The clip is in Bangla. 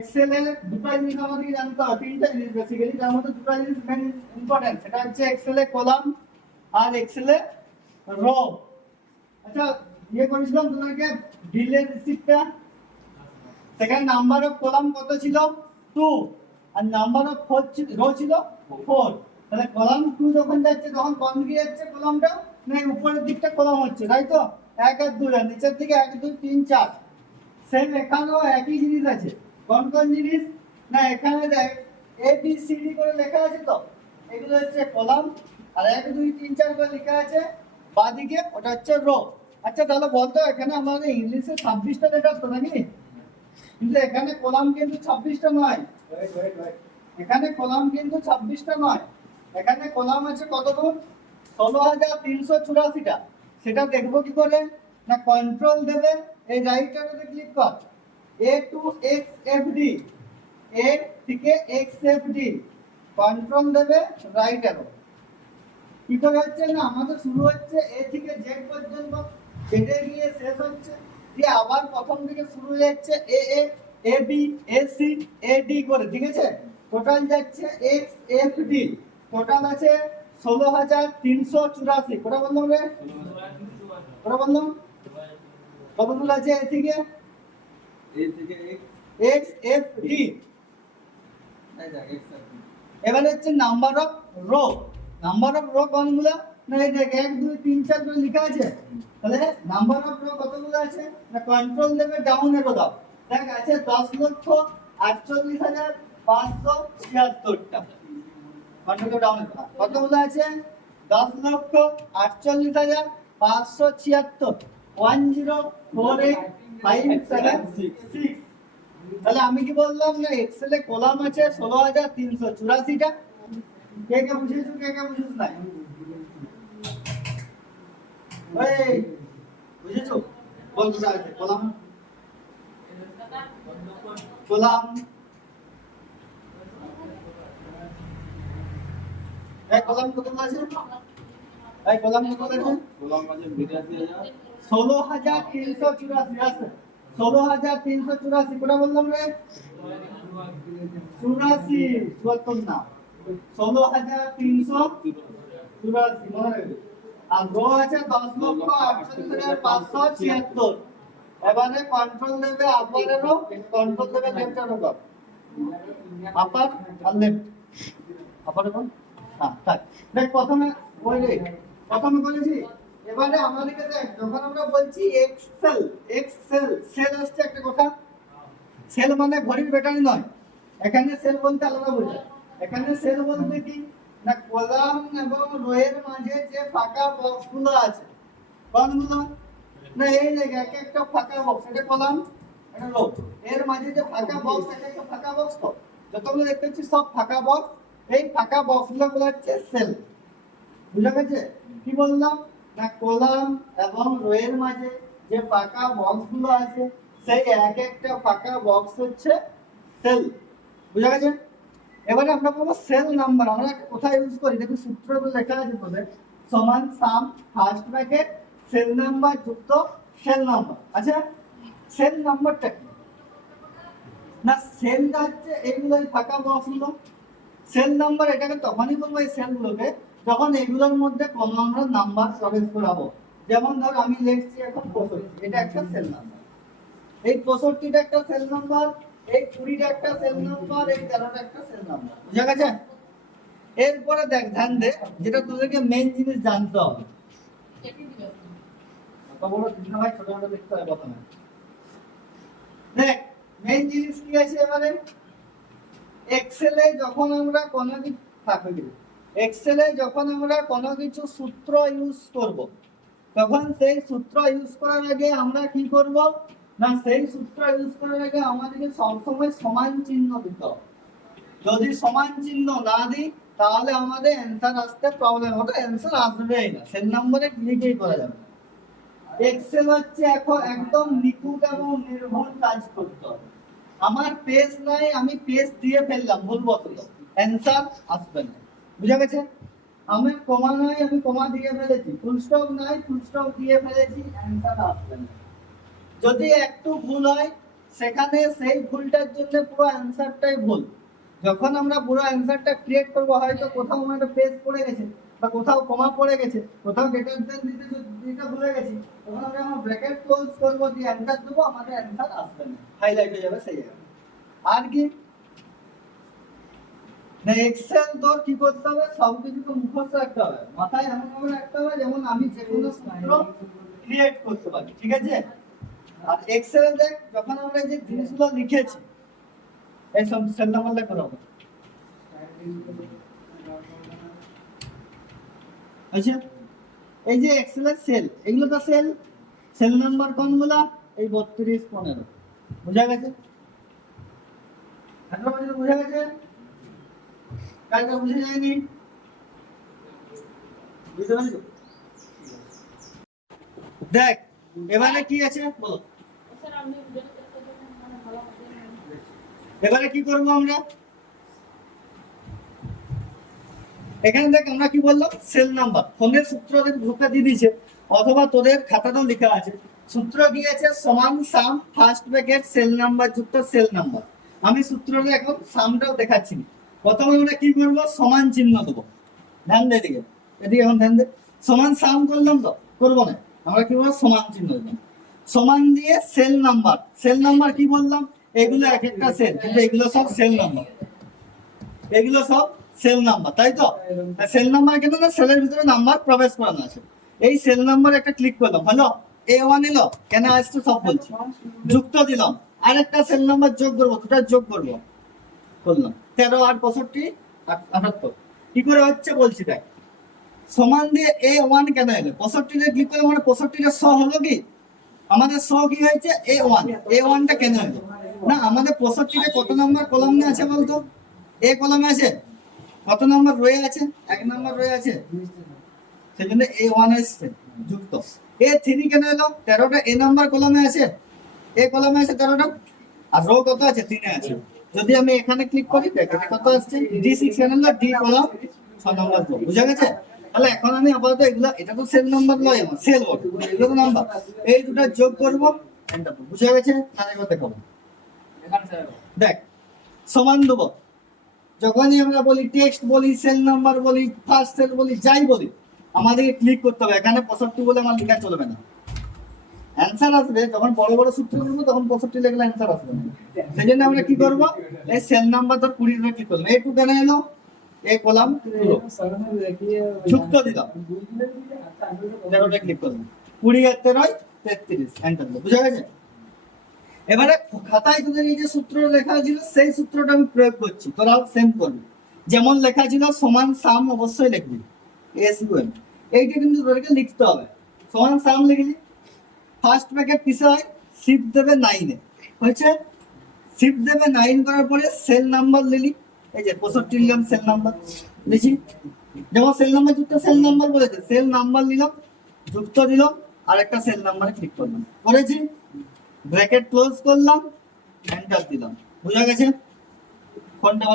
এক্সেল এর দুটো জিনিস আমাদেরকে জানতে হবে, তিনটা জিনিস বেসিক্যালি, তার মধ্যে দুটো জিনিস মেইন ইম্পর্টেন্ট। সেটা হচ্ছে Excel A column R Excel a row. আচ্ছা, করেছিলাম তোমাকে বিলের রিসিপ্টটা, সেখানে নাম্বার অফ কলাম কত ছিল 2 আর নাম্বার অফ রো ছিল 4। তাহলে কলাম 2 যখন যাচ্ছে তখন কোন দিকে যাচ্ছে কলামটা, না উপরের দিকটা কলাম হচ্ছে, তাই তো 1 আর 2 আর নিচের দিকে 1 2 3 4। সেম এখানেও একই জিনিস আছে। কোন কোন জিনিস, না এখানে দেখ এ বি সি ডি করে লেখা আছে, তো এগুলো হচ্ছে কলাম, আর 1 2 3 4 করে লেখা আছে বাঁদিকে, ওটা হচ্ছে রো। আচ্ছা তাহলে বলতো এখানে আমাদের ইংলিশে 26টা লেটার তো নাকি, কিন্তু এখানে কলাম কিন্তু 26টা নয়। এখানে কলাম কিন্তু 26টা নয়, এখানে কলাম আছে কতগুলো 16384টা। সেটা দেখবো কি করে, না কন্ট্রোল দেবে, এই রাইট অ্যারোতে ক্লিক কর, এ টু এক্স এফ ডি, এ থেকে এক্স এফ ডি, কন্ট্রোল দেবে রাইট অ্যারো। কি করে হচ্ছে, না আমাদের শুরু হচ্ছে এ থেকে জেড পর্যন্ত, জেডে গিয়ে শেষ হচ্ছে, দিয়ে আবার প্রথম থেকে শুরু হয়ে যাচ্ছে A A A B A C A D করে, ঠিক আছে। টোটাল যাচ্ছে এক্স এফ ডি, টোটাল আছে 16384। কটা বললাম রে, কটা বললাম, কতগুলো আছে এ থেকে এক্স এফ ডি। এবারে হচ্ছে number of rho, number of rho কোনগুলো, না এই দেখ 1 2 3 4 করে লেখা আছে। তাহলে নাম্বার অফ রো কতগুলো আছে, না কন্ট্রোল দেবে ডাউন এরো দাও, দেখ আছে 10,48,576টা। কন্ট্রোল ডাউন এরো কতগুলো আছে, 10,48,576, 1048576। তাহলে আমি কি বললাম, না এক্সেল এ কলাম আছে 16384টা। কে কে বুঝেছো, কে কে বুঝেছো না, এই বুঝেছো, বল কি আছে কলাম, কলাম এই কলাম কতগুলো আছে, এই কলাম কতগুলো আছে, কলাম আছে 16384 আছে। 16384 কোটা বললাম রে, 84 74 না, 16384 মনে রাখবে। আর রো আছে 10,48,576। এবারে কন্ট্রোল দেবে আপার এরো, কন্ট্রোল দেবে লেফট এরো, আপার আর লেফট, আপার এরো। হ্যাঁ তাই দেখ প্রথমে বলি, প্রথমে বলেছি। এবারে আমাদেরকে দেখ, যখন আমরা বলছি এক্সেল, এক্সেল সেল আসছে একটা কথা, সেল মানে ঘড়ির ব্যাটারি নয়, এখানে সেল বলতে আলাদা বোঝায়। এখানে সেল বলতে কি, না কলাম এবং রো এর মাঝে যে ফাঁকা বক্সগুলো আছে, কোনগুলো, না এই জায়গা এক একটা ফাঁকা বক্স, এটা কলাম এটা রো, এর মাঝে যে ফাঁকা বক্স, এটা একটা ফাঁকা বক্স, তো যতগুলো দেখতে পাচ্ছি সব ফাঁকা বক্স, এই ফাঁকা বক্সগুলো হচ্ছে সেল। বুঝা গেছে কি বললাম, না কলাম এবং রো এর মাঝে যে ফাঁকা বক্সগুলো আছে, সেই এক একটা ফাঁকা বক্স হচ্ছে সেল। বুঝা গেছে। এবারে আমরা বলবো সেল নাম্বার, আমরা একটা কথা ইউজ করি, দেখো সূত্রগুলো লেখা আছে তোদের, সমান সাম ফার্স্ট ব্র্যাকেট সেল নাম্বার যুক্ত সেল নাম্বার। আচ্ছা সেল নাম্বারটা কি, না সেলটা হচ্ছে এইগুলোই ফাঁকা বক্সগুলো। সেল নাম্বার এটাকে তখনই বলবো এই সেলগুলোকে, যখন এগুলোর মধ্যে কোনো আমরা নাম্বার প্রবেশ করাবো। যেমন ধর আমি লিখছি এখন 65, এটা একটা সেল নাম্বার, এই 65টা একটা সেল নাম্বার, এই 20টা একটা সেল নাম্বার, এই 13টা একটা সেল নাম্বার। বুঝা গেছে। এরপরে দেখ ধ্যান দে, যেটা তোদেরকে মেইন জিনিস জানতে হবে, কত বড় দিন ভাই, ছোট ছোট দেখতে হবে প্রথমে। দেখ মেইন জিনিস কি আছে, এবারে এক্সেলে যখন আমরা কোনো কিছু থাকবে, এক্সেলে যখন আমরা কোনো কিছু সূত্র ইউজ করব, তখন সেই সূত্র ইউজ করার আগে আমরা কি করব, না সেই সূত্র ইউজ করার আগে আমাদেরকে সবসময় সমান চিহ্ন দিতে হবে। যদি সমান চিহ্ন না দিই তাহলে আমাদের অ্যান্সার আসতে প্রবলেম হবে, অ্যান্সার আসবেই না, সেল নম্বরে ক্লিকই করা যাবে না। এক্সেল হচ্ছে এখন একদম নিখুঁত এবং নির্ভুল কাজ করতে হবে। আমার পেজ নাই, আমি পেজ দিয়ে ফেললাম ভুলবশত, অ্যান্সার আসবে না। বুঝা গেছে। আমি কমা নাই, আমি কমা দিয়ে ফেলেছি, ফুল স্টপ নাই, ফুল স্টপ দিয়ে ফেলেছি, অ্যান্সার আসবে না। যদি একটু ভুল হয় সেখানে সেই ভুলটার জন্য পুরো অ্যান্সারটাই ভুল। যখন আমরা পুরো অ্যান্সারটা ক্রিয়েট করবো, হয়তো কোথাও একটা পেজ পড়ে গেছে বা কোথাও কমা পড়ে গেছে, কোথাও গ্রেটার দেন দিতে ভুলে গেছি, তখন আমরা আমার ব্র্যাকেট ক্লোজ করবো, দিয়ে এন্টার দেবো, আমাদের অ্যান্সার আসবে না, হাইলাইট হয়ে যাবে সেই জায়গায়। আর কি না, এক্সেল তোর কি করতে হবে, সবকিছু তো মুখস্থ রাখতে হবে, মাথায় এমন ভাবে রাখতে হবে যেমন আমি যে কোনো সূত্র ক্রিয়েট করতে পারি, ঠিক আছে? আর এক্সেল দেখ, যখন আমরা যে জিনিসগুলো লিখেছি, এই সব সেল নাম্বার লেখা হবে। আচ্ছা, এই যে এক্সেলের সেল, এগুলো তো সেল, সেল নাম্বার কোনগুলা? এই 32 15, বুঝা গেছে? এখন বুঝা গেছে? কাজটা বুঝে যায়নি? বুঝতে পারছো? দেখ এবারে কি আছে বলো। এবারে কি করবো আমরা, এখানে দেখ আমরা কি বললাম, সেল নাম্বার, ফোনের সূত্র গ্রুপে দিয়ে দিয়েছে, অথবা তোদের খাতাতেও লেখা আছে, সূত্র দিয়েছে সমান সাম ফার্স্ট ব্র্যাকেট সেল নাম্বার যুক্ত সেল নাম্বার। আমি সূত্রটা এখন সামটাও দেখাচ্ছি। প্রথমে আমরা কি করব, সমান চিহ্ন দেবো, ধ্যান দে এদিকে, এদিকে এখন ধ্যান দে। সমান সাম করলাম তো, করবো না, আমরা কি বলবো, সমান চিহ্ন দিলাম, সমান দিয়ে সেল নাম্বার। সেল নাম্বার কি বললাম, এগুলো এক একটা সেল, কিন্তু এগুলো সব সেল নাম্বার, এগুলো সব সেল নাম্বার, তাই তো? সেল নাম্বার কেন না, সেলের ভিতরে নাম্বার প্রবেশ করানো আছে। এই সেল নাম্বার একটা ক্লিক করলাম, হলো A1 এলো, কেন আসছে সব বলছি, যুক্ত দিলাম, আর একটা সেল নাম্বার যোগ করবো, দুটা যোগ করবো, করলাম 13 আর 65 78। কি করে হচ্ছে বলছি, দেখ সমান দিয়ে A1 কেন এলো, 65 ক্লিক করে মানে 65 100 হলো কি, আমাদের 100 কি হয়েছে, A1, A1 টা কেন হলো না, আমাদের 65 কত নাম্বার কলামে আছে বলতো, এ কলামে আছে, কত নাম্বার রয়ে আছে, এক নাম্বার রয়ে আছে, সেজন্য A1 আসছে যুক্ত। A3 কেন এলো, 13টা এ নাম্বার কলামে আছে, এ কলামে আছে 13টা, আর রো কত আছে, 3 এ আছে। যদি আমি এখানে ক্লিক করি, দেখ কত আসছে, D6 কেন এলো, D কলাম 6 নাম্বার রো, বুঝা গেছে? তাহলে এখন আমি আপাতত এগুলো, এটা তো সেল নাম্বার নয়, আমার সেল ওয়ার্ড, এগুলো তো নাম্বার, এই দুটো যোগ করব, এন্টার করব, বুঝা গেছে? তাহলে এবার দেখো, দেখ সমান দেবো, যখনই আমরা বলি টেক্সট বলি, সেল নাম্বার বলি, ফার্স্ট সেল বলি, যাই বলি, আমাদেরকে ক্লিক করতে হবে, এখানে 65 বলে আমার লেখা চলবে না, অ্যান্সার আসবে যখন বড় বড় সূত্র করবো, তখন 65 লিখলে অ্যান্সার আসবে না। সেই জন্য আমরা কি করবো, এই সেল নাম্বার ধর 20 এর ক্লিক করলাম, A2 কেন এলো, এই কলাম যুক্ত দিলাম, 13টা ক্লিক করলাম, 20 আর 13 33, এন্টার দিলাম, বুঝা গেছে? এবারে খাতায় তোদের এই যে সূত্র লেখা ছিল, সেই সূত্রটা আমি প্রয়োগ করছি, তোরা সেম করবি, যেমন লেখা ছিল সমান সাম অবশ্যই লিখবি, SQL এইটা কিন্তু তোদেরকে লিখতে হবে, সমান সাম লিখলি, ফার্স্ট ব্র্যাকেট কিসে হয়, শিফট দেবে 9 এ, হয়েছে? শিফট দেবে 9 করার পরে সেল নাম্বার লিলি, এই যে 65 নিলাম, সেল নাম্বার লিখি, যেমন সেল নাম্বার যুক্ত সেল নাম্বার বলেছে, সেল নাম্বার নিলাম, যুক্ত দিলাম, আর একটা সেল নাম্বারে ক্লিক করলাম, করেছি, ব্র্যাকেট ক্লোজ করলাম, এন্টার দিলাম, বুঝা গেছে? কোনটা